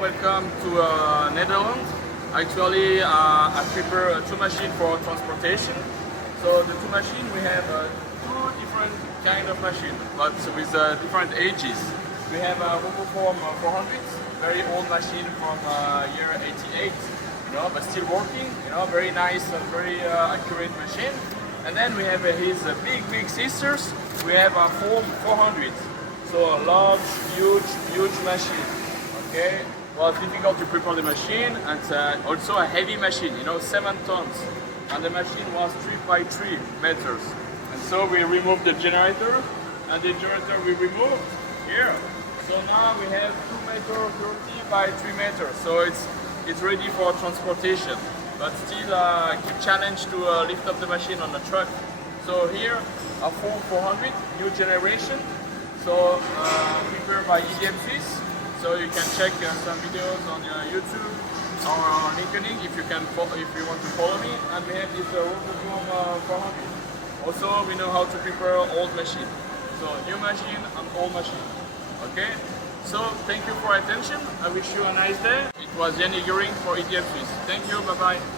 welcome to Netherlands. Actually, I prepare two machines for transportation. So the two machines, we have two different kind of machines, but with different ages. We have a Roboform 400, very old machine from year 88, but still working, very nice and very accurate machine. And then we have his big sisters. We have a Form 400, so a large, huge machine. Okay, well, it's difficult to prepare the machine, and also a heavy machine, 7 tons, and the machine was 3 by 3 meters. And so we removed the generator, and the generator we removed here. So now we have 2 meters 30 by 3 meters. So it's ready for transportation, but still a key challenge to lift up the machine on the truck. So here a Form 400 new generation. So prepared by EDM SWISS. So you can check some videos on YouTube or on LinkedIn if you want to follow me. And we have this Roboform 400. Also, we know how to prepare old machine. So new machine and old machine. Okay. So thank you for your attention. I wish you a nice day. It was Yanni Göring for EDM SWISS. Thank you. Bye bye.